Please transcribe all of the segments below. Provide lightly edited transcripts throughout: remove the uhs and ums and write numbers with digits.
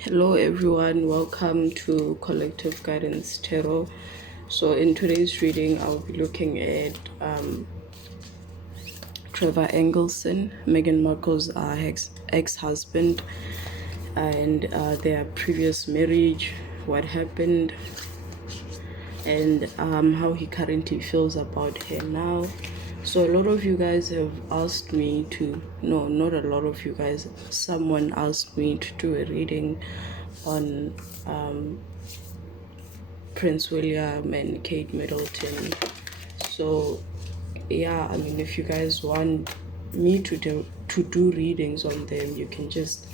Hello everyone, welcome to Collective Guidance Tarot. So in today's reading I'll be looking at Trevor Engelson, Meghan Markle's ex-husband, and their previous marriage, what happened, and how he currently feels about her now. So a lot of you guys have asked me to, no, not a lot of you guys, someone asked me to do a reading on Prince William and Kate Middleton. So yeah, I mean, if you guys want me to do readings on them, you can just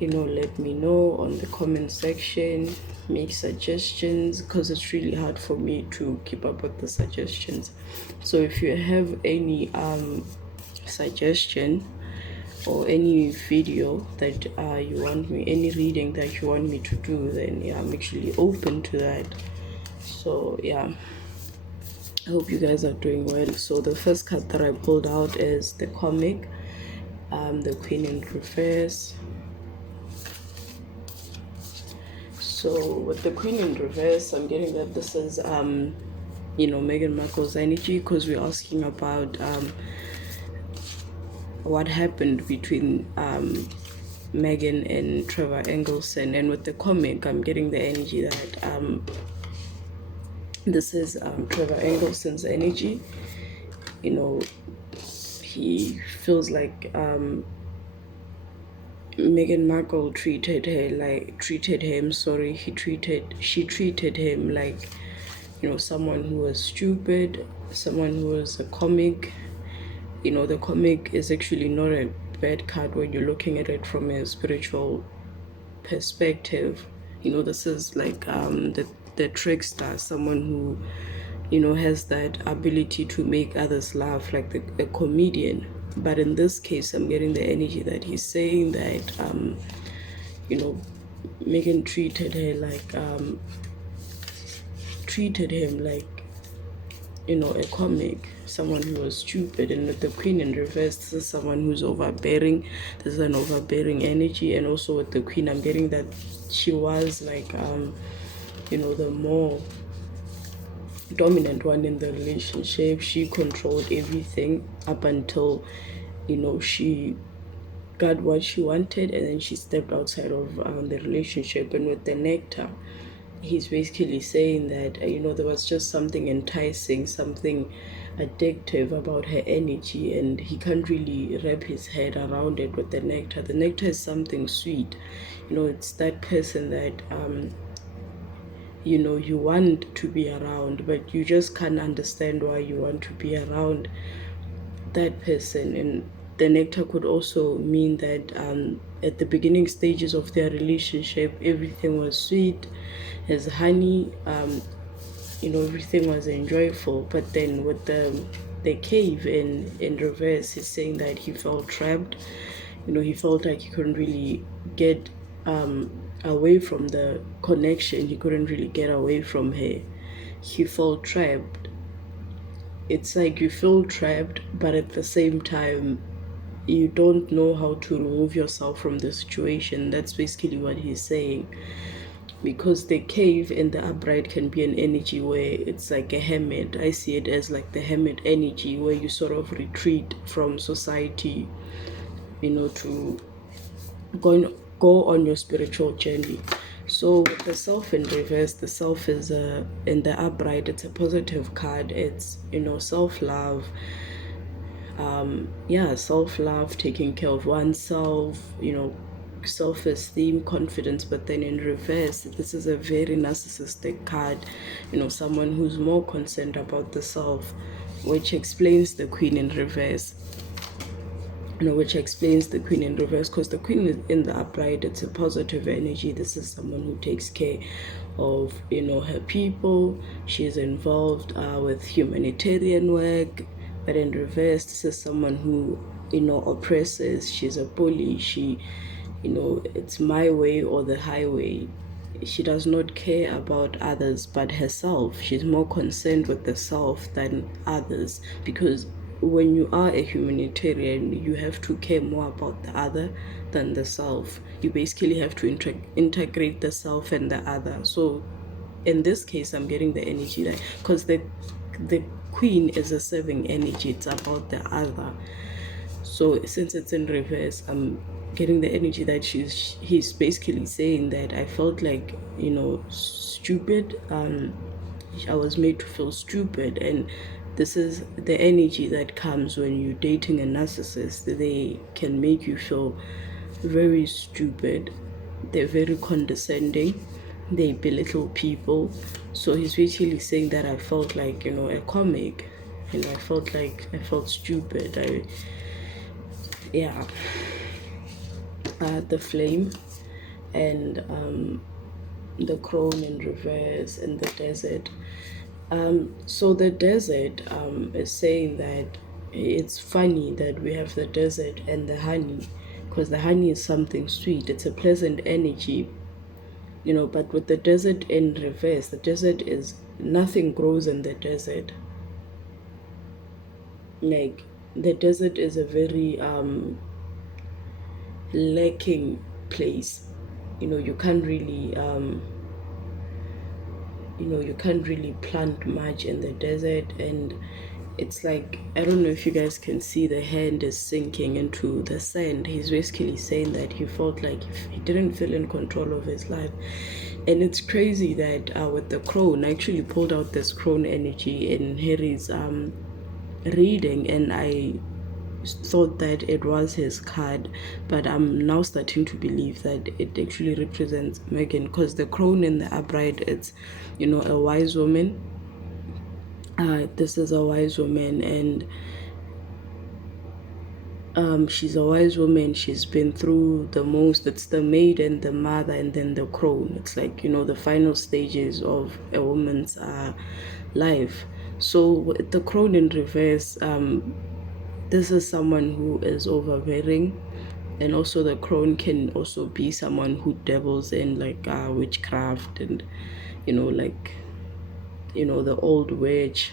let me know on the comment section, make suggestions, because it's really hard for me to keep up with the suggestions. So if you have any suggestion or any video that you want me, any reading that you want me to do, then yeah, I'm actually open to that. So yeah, I hope you guys are doing well. So the first card that I pulled out is the comic, the Queen in Reverse. So with the Queen in Reverse, I'm getting that this is Meghan Markle's energy, because we're asking about what happened between Meghan and Trevor Engelson. And with the comic, I'm getting the energy that this is Trevor Engelson's energy. He feels like Meghan Markle she treated him like someone who was stupid, someone who was a comic. The comic is actually not a bad card when you're looking at it from a spiritual perspective. This is like the trickster, someone who has that ability to make others laugh, like a comedian. But in this case, I'm getting the energy that he's saying that Meghan treated him like a comic, someone who was stupid. And with the Queen in Reverse, this is someone who's overbearing. This is an overbearing energy. And also with the Queen, I'm getting that she was like the more dominant one in the relationship. She controlled everything up until she got what she wanted, and then she stepped outside of the relationship. And with the nectar, he's basically saying that there was just something enticing, something addictive about her energy, and he can't really wrap his head around it. With the nectar, the nectar is something sweet. It's that person that you want to be around, but you just can't understand why you want to be around that person. And the nectar could also mean that at the beginning stages of their relationship, everything was sweet as honey. Everything was enjoyable. But then with the cave in reverse, he's saying that he felt trapped. He felt like he couldn't really get away from the connection. He couldn't really get away from her. He felt trapped. It's like you feel trapped, but at the same time you don't know how to remove yourself from the situation. That's basically what he's saying, because the cave and the upright can be an energy where it's like a hermit. I see it as like the hermit energy, where you sort of retreat from society, to go on your spiritual journey. So with the self in reverse, the self is in the upright, it's a positive card. It's self-love, self-love, taking care of oneself, self-esteem, confidence. But then in reverse, this is a very narcissistic card, someone who's more concerned about the self, which explains the Queen in reverse. Which explains the Queen in reverse, because the Queen is in the upright, it's a positive energy. This is someone who takes care of her people. She's involved with humanitarian work. But in reverse, this is someone who oppresses. She's a bully. She it's my way or the highway. She does not care about others but herself. She's more concerned with the self than others, because when you are a humanitarian, you have to care more about the other than the self. You basically have to integrate the self and the other. So in this case, I'm getting the energy that, because the queen is a serving energy, it's about the other. So since it's in reverse, I'm getting the energy that he's basically saying that I felt like, stupid. I was made to feel stupid, and this is the energy that comes when you're dating a narcissist. They can make you feel very stupid. They're very condescending. They belittle people. So he's basically saying that I felt like, a comic. I felt stupid. Yeah. The flame and the crone in reverse and the desert. So the desert is saying that it's funny that we have the desert and the honey, because the honey is something sweet. It's a pleasant energy, but with the desert in reverse, the desert is nothing grows in the desert. Like, the desert is a very lacking place. You can't really you can't really plant much in the desert. And it's like, I don't know if you guys can see, the hand is sinking into the sand. He's basically saying that he felt like he didn't feel in control of his life. And it's crazy that with the crone, I actually pulled out this crone energy in Harry's reading, and I thought that it was his card, but I'm now starting to believe that it actually represents Meghan, because the crone in the upright, it's a wise woman. This is a wise woman, and she's a wise woman. She's been through the most. It's the maid and the mother, and then the crone. It's like, the final stages of a woman's life. So with the crone in reverse, this is someone who is overbearing. And also the crone can also be someone who dabbles in like witchcraft, and like the old witch.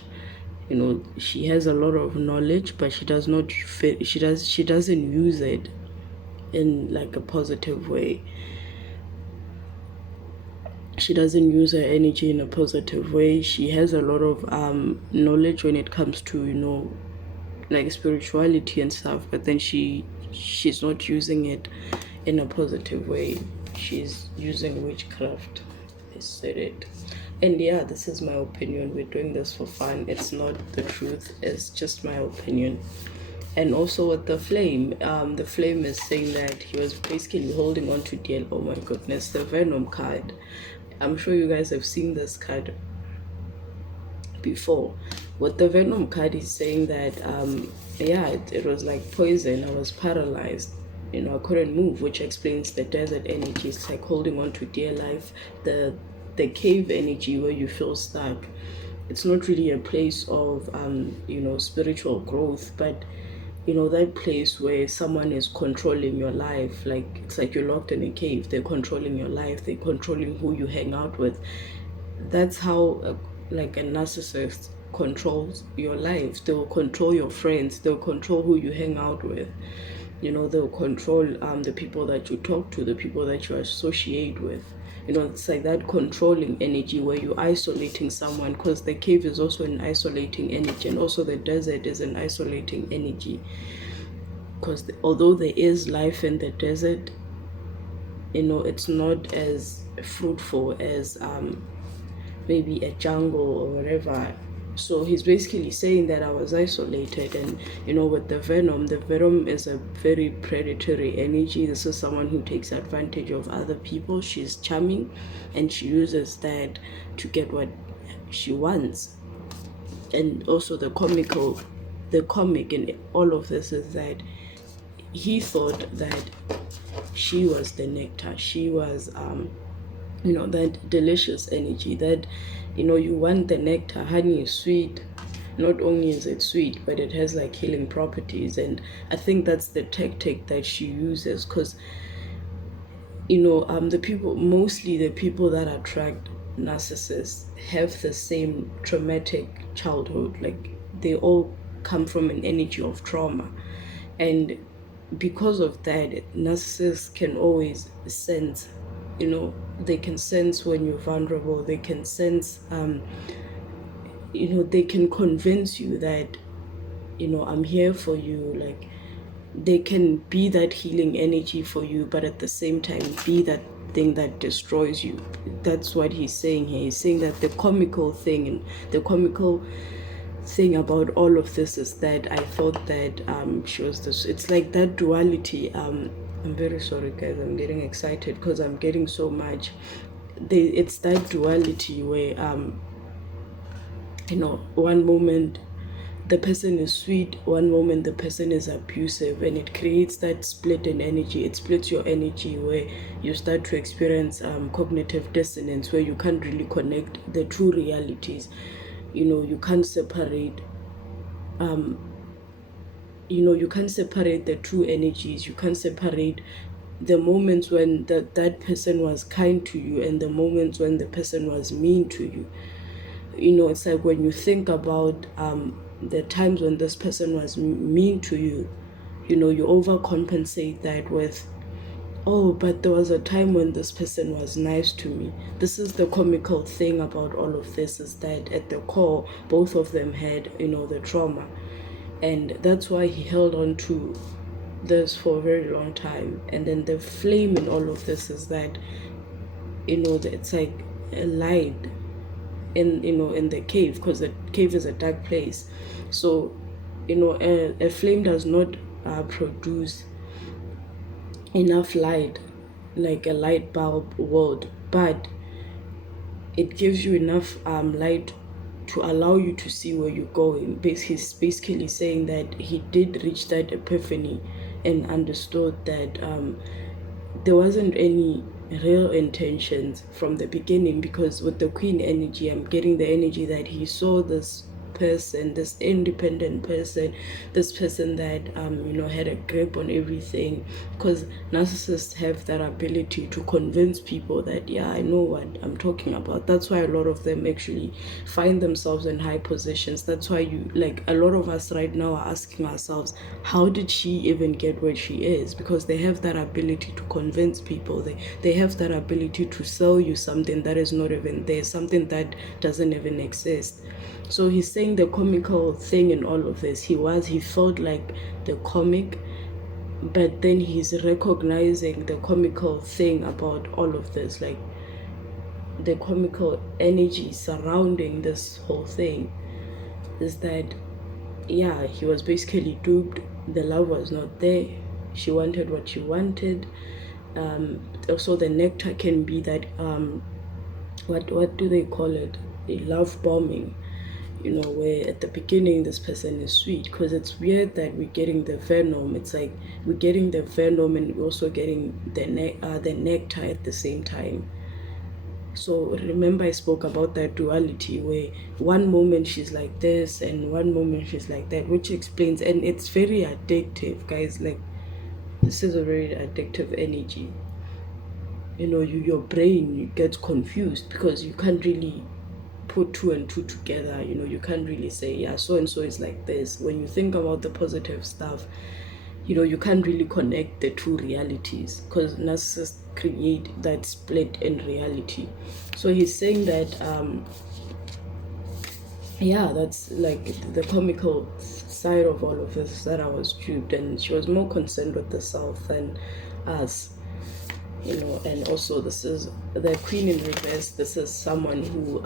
She has a lot of knowledge, but she doesn't use it in like a positive way. She doesn't use her energy in a positive way. She has a lot of knowledge when it comes to like spirituality and stuff, but then she's not using it in a positive way. She's using witchcraft. I said it. And yeah, this is my opinion. We're doing this for fun. It's not the truth. It's just my opinion. And also with the flame is saying that he was basically holding on to dear. Oh my goodness, the Venom card. I'm sure you guys have seen this card before. With the Venom card, he's saying that it was like poison. I was paralyzed. I couldn't move, which explains the desert energy. It's like holding on to dear life. The cave energy, where you feel stuck. It's not really a place of spiritual growth, but that place where someone is controlling your life. Like, it's like you're locked in a cave. They're controlling your life. They're controlling who you hang out with. That's how a narcissist controls your life. They'll control your friends. They'll control who you hang out with. They'll control the people that you talk to, the people that you associate with. It's like that controlling energy where you're isolating someone, because the cave is also an isolating energy, and also the desert is an isolating energy. Because although there is life in the desert, it's not as fruitful as maybe a jungle or whatever. So he's basically saying that I was isolated. And with the venom is a very predatory energy. This is someone who takes advantage of other people. She's charming, and she uses that to get what she wants. And also the comic in all of this is that he thought that she was the nectar. She was that delicious energy that you want. The nectar, honey is sweet. Not only is it sweet, but it has like healing properties. And I think that's the tactic that she uses, because mostly the people that attract narcissists have the same traumatic childhood. Like, they all come from an energy of trauma. And because of that, narcissists can always sense, they can sense when you're vulnerable. They can sense, they can convince you that, I'm here for you. Like, they can be that healing energy for you, but at the same time be that thing that destroys you. That's what he's saying here. He's saying that the comical thing about all of this is that I thought that she was this. It's like that duality. I'm very sorry, guys. I'm getting excited because I'm getting so much. It's that duality where one moment the person is sweet, one moment the person is abusive, and it creates that split in energy. It splits your energy where you start to experience cognitive dissonance, where you can't really connect the true realities. You can't separate you can't separate the true energies. You can't separate the moments when that person was kind to you and the moments when the person was mean to you. It's like when you think about the times when this person was mean to you, you overcompensate that with, oh, but there was a time when this person was nice to me. This is the comical thing about all of this, is that at the core, both of them had, the trauma. And that's why he held on to this for a very long time. And then the flame in all of this is that, it's like a light in the cave, because the cave is a dark place. So a flame does not produce enough light, like a light bulb would, but it gives you enough light to allow you to see where you're going. He's basically saying that he did reach that epiphany and understood that there wasn't any real intentions from the beginning, because with the queen energy, I'm getting the energy that he saw this person, this independent person, this person that had a grip on everything, because narcissists have that ability to convince people that, yeah, I know what I'm talking about. That's why a lot of them actually find themselves in high positions. That's why a lot of us right now are asking ourselves, how did she even get where she is? Because they have that ability to convince people. They have that ability to sell you something that is not even there, something that doesn't even exist. So he's saying the comical thing in all of this, he felt like the comic, but then he's recognizing the comical thing about all of this, like the comical energy surrounding this whole thing, is that, yeah, he was basically duped. The love was not there. She wanted what she wanted. Also, the nectar can be that what do they call it? A love bombing. Where at the beginning this person is sweet, because it's weird that we're getting the venom. It's like we're getting the venom and we're also getting the nectar at the same time. So remember, I spoke about that duality where one moment she's like this and one moment she's like that, which explains, and it's very addictive, guys. Like, this is a very addictive energy. Your brain gets confused because you can't really put two and two together. You can't really say, yeah, so and so is like this. When you think about the positive stuff, you can't really connect the two realities, because narcissists create that split in reality. So he's saying that that's like the comical side of all of this, that I was duped, and she was more concerned with the self than us. And also, this is the queen in reverse. This is someone who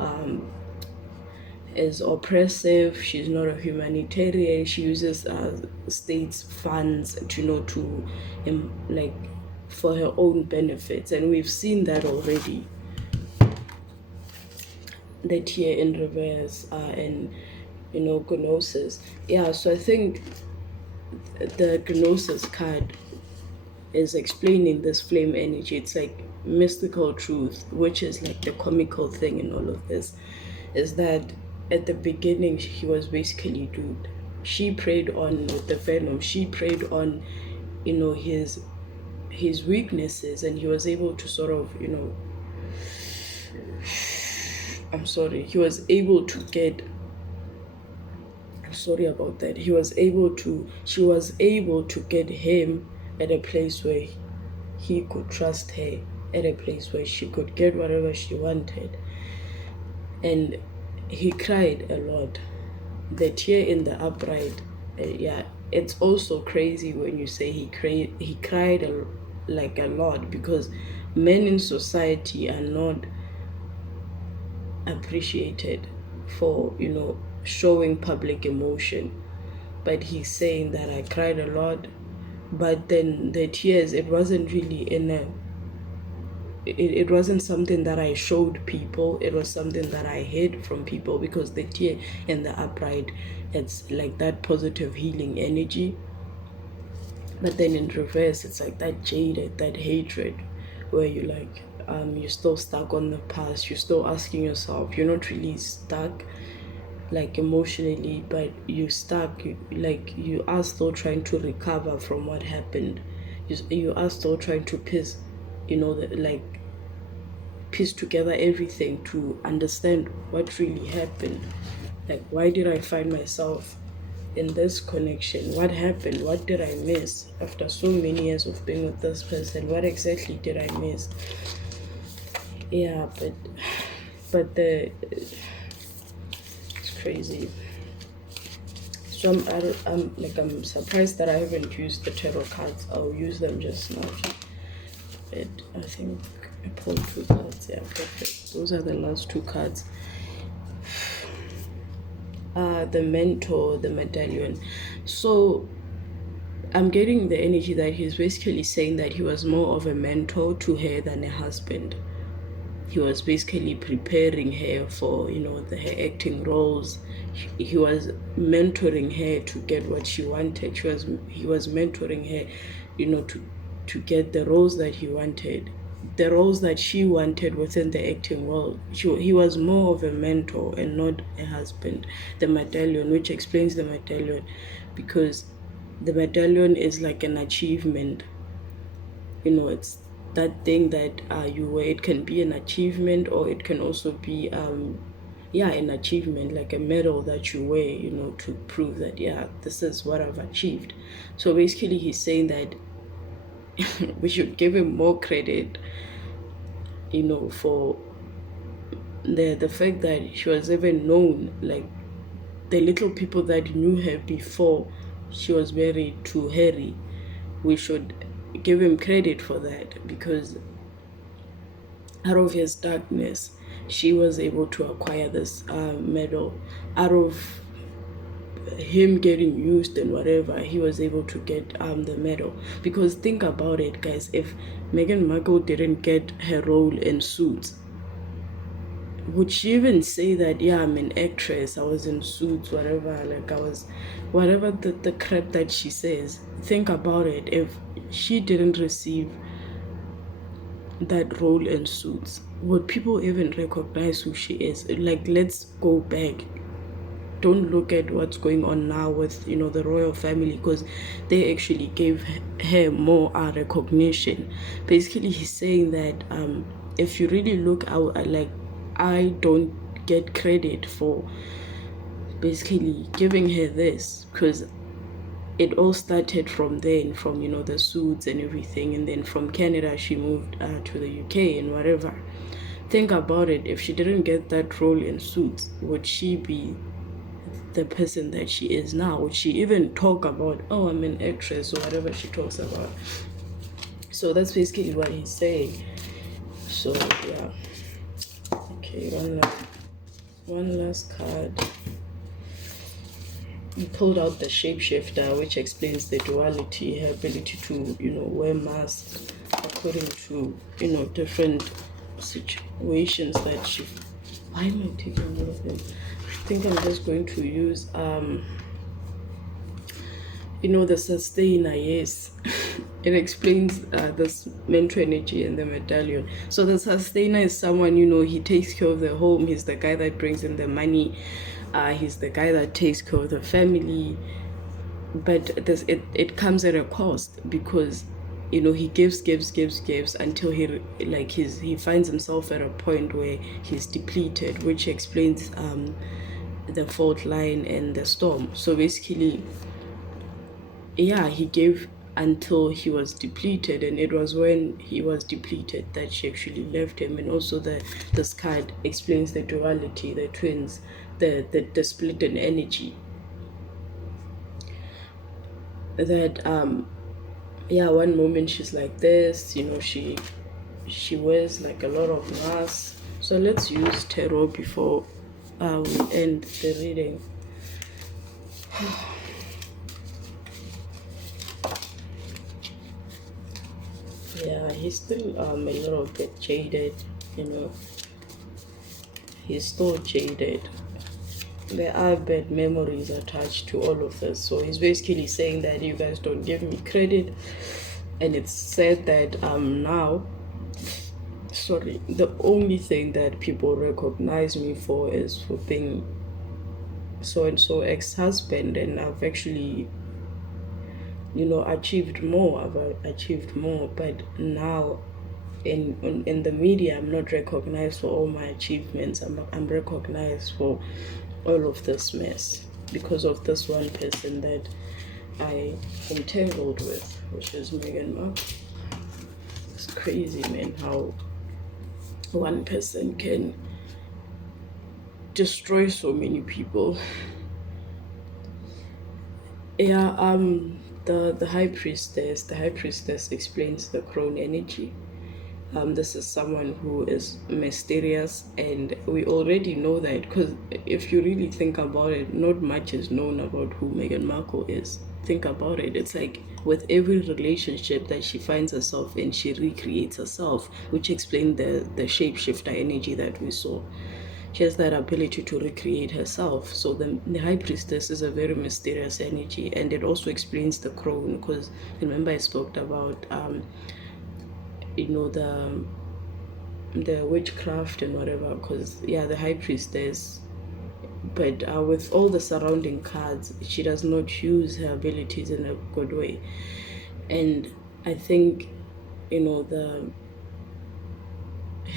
is oppressive. She's not a humanitarian. She uses state's funds to for her own benefits, and we've seen that already. The tier in reverse and gnosis. Yeah, so I think the gnosis card is explaining this flame energy. It's like mystical truth, which is like the comical thing in all of this, is that at the beginning he was basically duped. She preyed on with the venom. She preyed on his weaknesses, and he was able to sort of he was able to get sorry about that, she was able to get him at a place where he could trust her, at a place where she could get whatever she wanted. And he cried a lot. The tear in the upright, yeah, it's also crazy when you say he cried like a lot, because men in society are not appreciated for, showing public emotion. But he's saying that I cried a lot, but then the tears, it wasn't really it wasn't something that I showed people. It was something that I hid from people, because the tear and the upright, it's like that positive healing energy. But then in reverse, it's like that jaded, that hatred, where you like, you're still stuck on the past. You're still asking yourself, you're not really stuck like emotionally, but you stuck, you are still trying to recover from what happened. You are still trying to piece, piece together everything to understand what really happened. Like, why did I find myself in this connection? What happened? What did I miss after so many years of being with this person? What exactly did I miss? Yeah, but it's crazy. So I'm surprised that I haven't used the tarot cards. I'll use them just now. But I think I pulled 2 cards. Yeah, perfect. Those are the last 2 cards. The mentor, the medallion. So I'm getting the energy that he's basically saying that he was more of a mentor to her than a husband. He was basically preparing her for, her acting roles. He was mentoring her to get what she wanted. He was mentoring her, to get the roles that he wanted, the roles that she wanted within the acting world. He was more of a mentor and not a husband. The medallion, which explains the medallion, because the medallion is like an achievement. It's that thing that you were. It can be an achievement, or it can also be an achievement, like a medal that you wear, to prove that, yeah, this is what I've achieved. So basically he's saying that we should give him more credit, for the fact that she was even known, like the little people that knew her before she was married to Harry. We should give him credit for that, because out of his darkness, she was able to acquire this medal. Out of him getting used and whatever, he was able to get the medal. Because think about it, guys, if Meghan Markle didn't get her role in Suits, would she even say that, yeah, I'm an actress, I was in Suits, whatever, like I was, whatever the crap that she says? Think about it. If she didn't receive that role in Suits, would people even recognize who she is? Like, let's go back. Don't look at what's going on now with, the royal family, because they actually gave her more recognition. Basically he's saying that if you really look out, like, I don't get credit for basically giving her this, because it all started from then, from the Suits and everything, and then from Canada she moved to the UK and whatever. Think about it. If she didn't get that role in Suits, would she be the person that she is now? Would she even talk about, oh, I'm an actress, or whatever she talks about? So that's basically what he's saying. So yeah, okay, one last card. You pulled out the shapeshifter, which explains the duality, her ability to, wear masks according to, different situations that she. Why am I taking all of them? I think I'm just going to use the sustainer. Yes. It explains this mentor energy and the medallion. So the sustainer is someone, he takes care of the home. He's the guy that brings in the money. He's the guy that takes care of the family. But it comes at a cost, because he gives until he finds himself at a point where he's depleted, which explains the fault line and the storm. So basically, yeah, he gave until he was depleted, and it was when he was depleted that she actually left him. And also this card explains the duality, the twins, the split in energy. That yeah, one moment she's like this, she wears like a lot of masks. So let's use tarot before we end the reading. Yeah, he's still a little bit jaded, he's still jaded. There are bad memories attached to all of this. So he's basically saying that you guys don't give me credit, and it's said that now, sorry, the only thing that people recognize me for is for being so and so ex-husband, and I've actually achieved more. I've achieved more, but now in the media I'm not recognized for all my achievements. I'm recognized for all of this mess because of this one person that I entangled with, which is Meghan Markle. It's crazy, man, how one person can destroy so many people. Yeah, the high priestess explains the crone energy. This is someone who is mysterious, and we already know that because if you really think about it, not much is known about who Meghan Markle is. Think about it. It's like with every relationship that she finds herself in, she recreates herself, which explains the shapeshifter energy that we saw. She has that ability to recreate herself. So the high priestess is a very mysterious energy, and it also explains the crone, because remember I spoke about the witchcraft and whatever, because yeah, the high priestess, but with all the surrounding cards, she does not use her abilities in a good way. And I think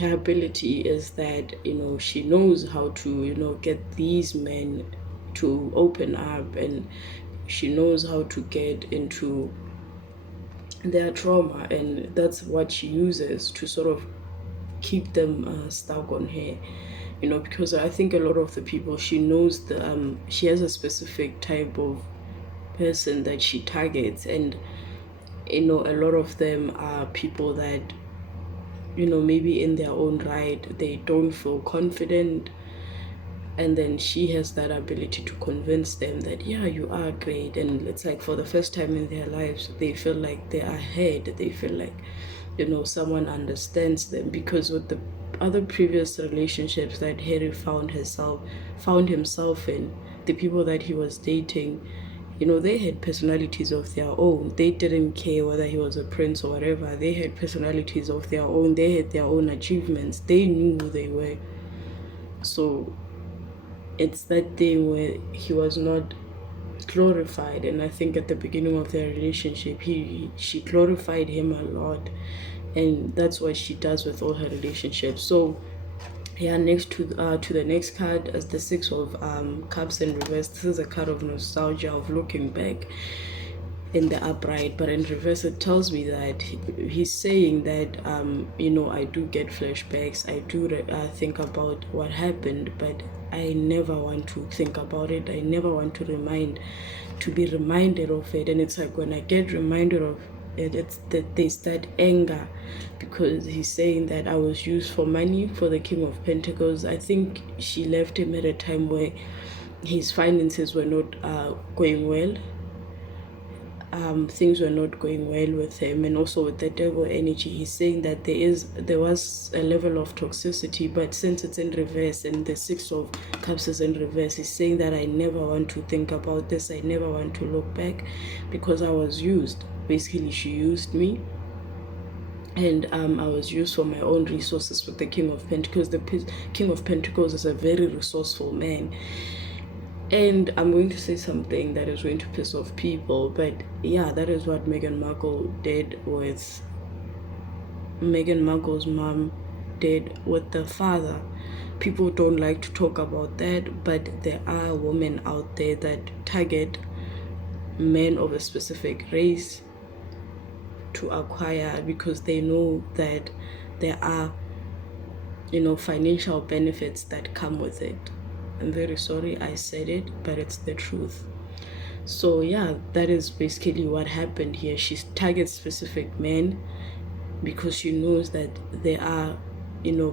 her ability is that she knows how to get these men to open up, and she knows how to get into their trauma, and that's what she uses to sort of keep them stuck on her, because I think a lot of the people, she knows she has a specific type of person that she targets, and a lot of them are people that maybe in their own right they don't feel confident, and then she has that ability to convince them that yeah, you are great, and it's like for the first time in their lives they feel like they are ahead, they feel like someone understands them, because with the other previous relationships that Harry found himself in, the people that he was dating, they had personalities of their own. They didn't care whether he was a prince or whatever. They had personalities of their own. They had their own achievements. They knew who they were. So it's that thing where he was not glorified, and I think at the beginning of their relationship, she glorified him a lot, and that's what she does with all her relationships. So yeah, next to the next card as the Six of Cups in reverse. This is a card of nostalgia, of looking back in the upright, but in reverse it tells me that he's saying that I do get flashbacks, I do think about what happened, but I never want to think about it, I never want to be reminded of it. And it's like when I get reminded of it, it's that there's that anger, because he's saying that I was used for money, for the King of Pentacles. I think she left him at a time where his finances were not going well. Things were not going well with him, and also with the devil energy, he's saying that there was a level of toxicity, but since it's in reverse and the Six of Cups is in reverse, he's saying that I never want to think about this, I never want to look back, because I was used. Basically, she used me, and I was used for my own resources with the King of Pentacles. The King of Pentacles is a very resourceful man. And I'm going to say something that is going to piss off people, but yeah, that is what Meghan Markle did with Meghan Markle's mom did with the father. People don't like to talk about that, but there are women out there that target men of a specific race to acquire because they know that there are, financial benefits that come with it. I'm very sorry I said it, but it's the truth. So yeah, that is basically what happened here. She targets specific men because she knows that there are,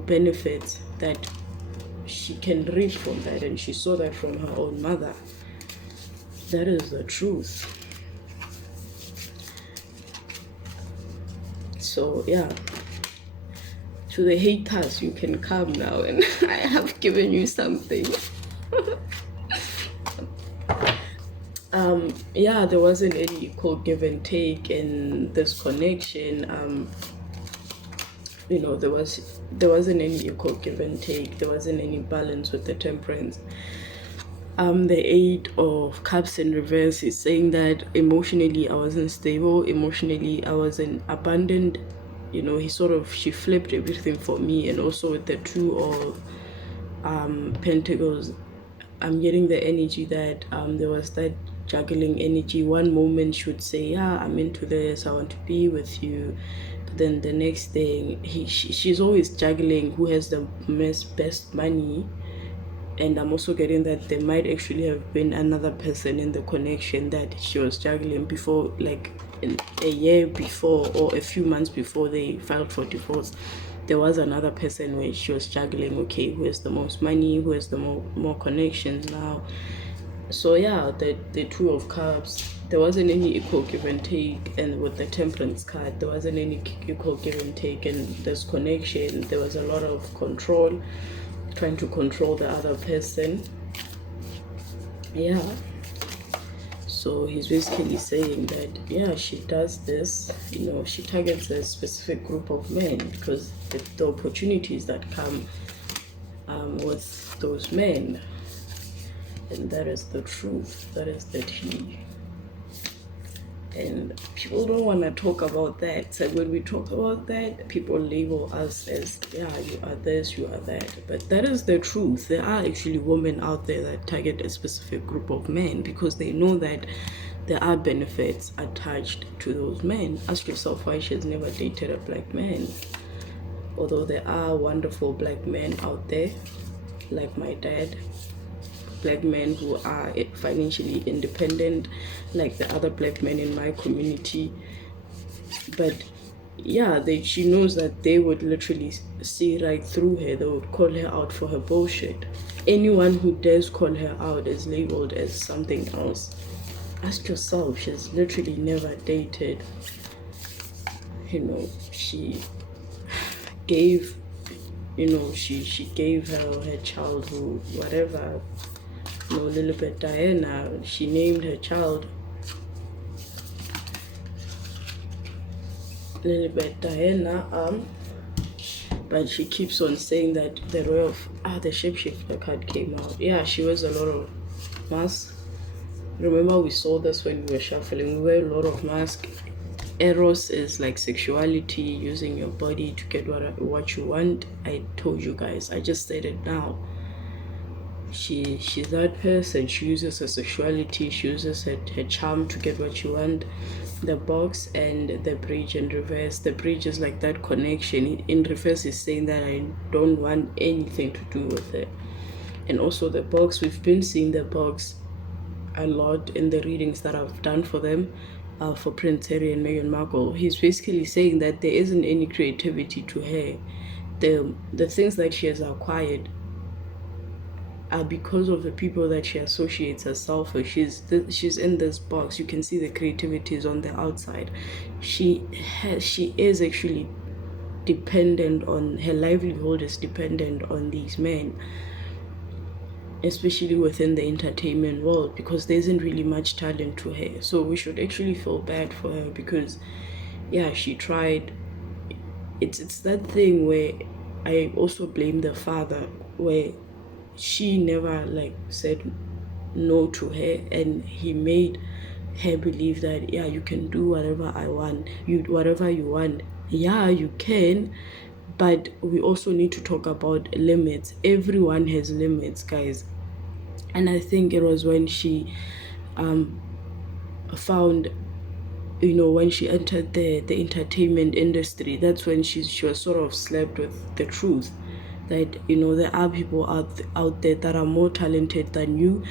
benefits that she can reap from that, and she saw that from her own mother. That is the truth. So yeah, to the haters, you can come now, and I have given you something. Yeah, there wasn't any equal give and take in this connection. There wasn't any equal give and take. There wasn't any balance with the temperance. The Eight of Cups in reverse is saying that emotionally I wasn't stable, emotionally I wasn't abundant. She flipped everything for me. And also with the Two of Pentacles, I'm getting the energy that there was that juggling energy. One moment she would say, yeah, I'm into this, I want to be with you. But then the next thing, she's always juggling who has the best money. And I'm also getting that there might actually have been another person in the connection that she was juggling before, like a year before or a few months before they filed for divorce. There was another person where she was juggling, okay, who has the most money, who has the more connections now. So yeah, the Two of Cups, there wasn't any equal give and take. And with the Temperance card, there wasn't any equal give and take in this connection. There was a lot of control, trying to control the other person. Yeah, so he's basically saying that, yeah, she does this, she targets a specific group of men because the opportunities that come with those men. And that is the truth, that is the tea. And people don't want to talk about that. So when we talk about that, people label us as, yeah, you are this, you are that. But that is the truth. There are actually women out there that target a specific group of men because they know that there are benefits attached to those men. Ask yourself why she has never dated a black man. Although there are wonderful black men out there, like my dad. Black men who are financially independent, like the other black men in my community. But yeah, she knows that they would literally see right through her. They would call her out for her bullshit. Anyone who dares call her out is labeled as something else. Ask yourself, she's literally never dated. She gave, she gave her childhood, whatever. Lilibet Diana, she named her child Lilibet Diana, but she keeps on saying that the royal the shapeshifter card came out. Yeah, she wears a lot of masks. Remember we saw this when we were shuffling, we wear a lot of masks. Eros is like sexuality, using your body to get what you want. I told you guys, I just said it now. She's that person. She uses her sexuality, she uses her charm to get what you want. The box and the bridge in reverse. The bridge is like that connection. In reverse is saying that I don't want anything to do with it. And also the box, we've been seeing the box a lot in the readings that I've done for them, for Prince Harry and Meghan Markle. He's basically saying that there isn't any creativity to her. The things that she has acquired are because of the people that she associates herself with. She's in this box. You can see the creativity is on the outside. She is actually dependent on her livelihood, is dependent on these men, especially within the entertainment world, because there isn't really much talent to her. So we should actually feel bad for her because, yeah, she tried. It's that thing where I also blame the father, where she never said no to her, and he made her believe that, yeah, you can do whatever I want, whatever you want. Yeah, you can, But we also need to talk about limits. Everyone has limits, guys. And I think it was when she found, when she entered the entertainment industry, that's when she was sort of slapped with the truth that, there are people out there that are more talented than you.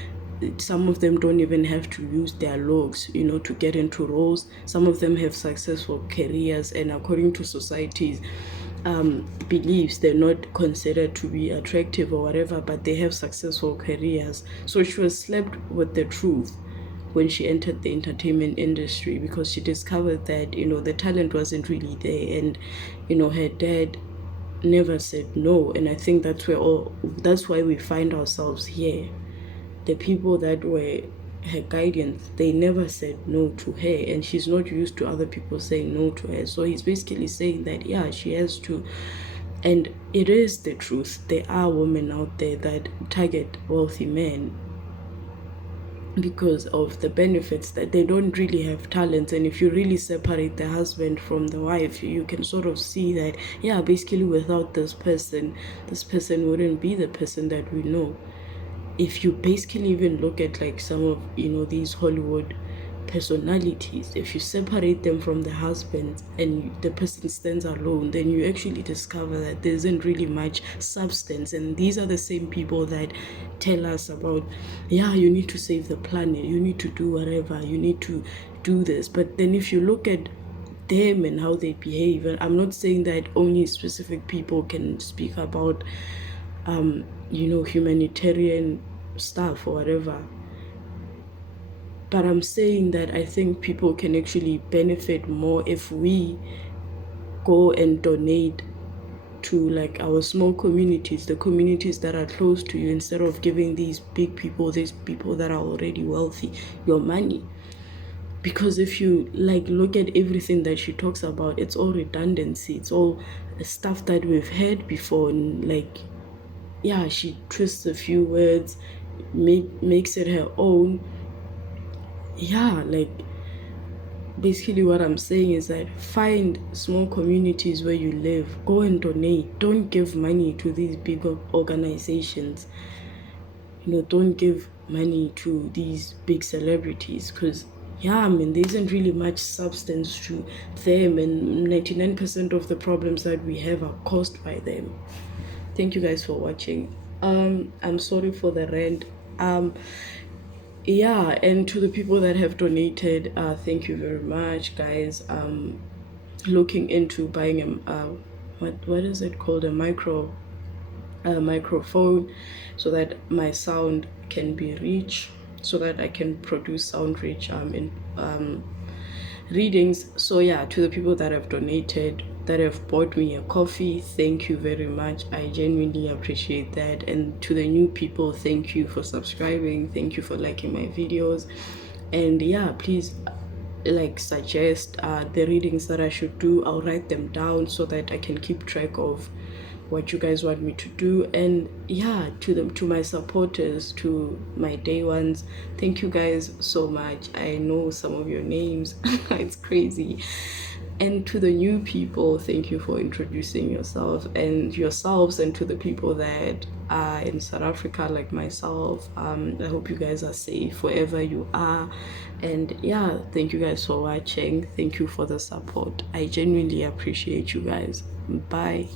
Some of them don't even have to use their looks, to get into roles. Some of them have successful careers, and according to society's beliefs, they're not considered to be attractive or whatever, but they have successful careers. So she was slapped with the truth when she entered the entertainment industry, because she discovered that, the talent wasn't really there, and, her dad never said no. And I think that's why we find ourselves here. The people that were her guardians, they never said no to her, and she's not used to other people saying no to her. So he's basically saying that, yeah, she has to. And it is the truth. There are women out there that target wealthy men because of the benefits, that they don't really have talents. And if you really separate the husband from the wife, you can sort of see that, yeah, basically without this person wouldn't be the person that we know. If you basically even look at like some of, these Hollywood personalities, if you separate them from the husband and the person stands alone, then you actually discover that there isn't really much substance. And these are the same people that tell us about, yeah, you need to save the planet, you need to do whatever, you need to do this. But then if you look at them and how they behave, and I'm not saying that only specific people can speak about humanitarian stuff or whatever, but I'm saying that I think people can actually benefit more if we go and donate to like our small communities, the communities that are close to you, instead of giving these people that are already wealthy, your money. Because if you like look at everything that she talks about, it's all redundancy, it's all stuff that we've heard before. And like, yeah, she twists a few words, makes it her own. Yeah, like basically what I'm saying is that find small communities where you live, go and donate. Don't give money to these big organizations. Don't give money to these big celebrities, because there isn't really much substance to them, and 99% of the problems that we have are caused by them. Thank you guys for watching. I'm sorry for the rant. And to the people that have donated, thank you very much, guys. Looking into buying what is it called, a microphone, so that my sound can be rich, so that I can produce sound rich in readings. So yeah, to the people that have donated, that have bought me a coffee, thank you very much. I genuinely appreciate that. And to the new people, thank you for subscribing, thank you for liking my videos. And yeah, please like suggest the readings that I should do. I'll write them down so that I can keep track of what you guys want me to do. And yeah, to my supporters, to my day ones, thank you guys so much. I know some of your names. It's crazy. And to the new people, thank you for introducing yourselves. And to the people that are in South Africa like myself, I hope you guys are safe wherever you are. And yeah, thank you guys for watching. Thank you for the support. I genuinely appreciate you guys. Bye.